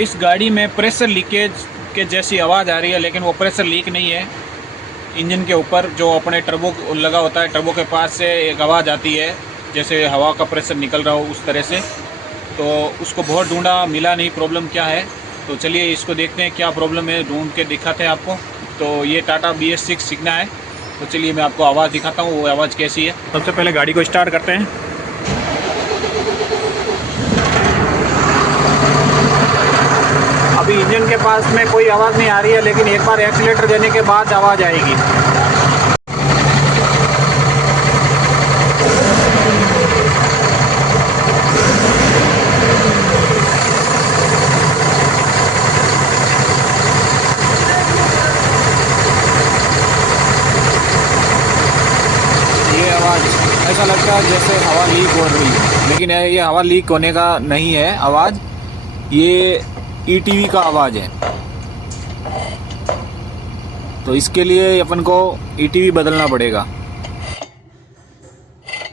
इस गाड़ी में प्रेशर लीकेज के जैसी आवाज़ आ रही है, लेकिन वो प्रेशर लीक नहीं है। इंजन के ऊपर जो अपने टर्बो लगा होता है, टर्बो के पास से एक आवाज़ आती है जैसे हवा का प्रेशर निकल रहा हो उस तरह से। तो उसको बहुत ढूंढा, मिला नहीं प्रॉब्लम क्या है। तो चलिए इसको देखते हैं क्या प्रॉब्लम है, ढूंढ के दिखाते हैं आपको। तो ये टाटा BS6 सिग्ना है। तो चलिए मैं आपको आवाज़ दिखाता हूँ वो आवाज़ कैसी है। सबसे पहले गाड़ी को स्टार्ट करते हैं। अभी इंजन के पास में कोई आवाज़ नहीं आ रही है, लेकिन एक बार एक्सीलेटर देने के बाद आवाज़ आएगी। ये आवाज़ ऐसा लगता है जैसे हवा लीक हो रही है, लेकिन ये हवा लीक होने का नहीं है आवाज़, ये ETV का आवाज़ है। तो इसके लिए अपन को ETV बदलना पड़ेगा।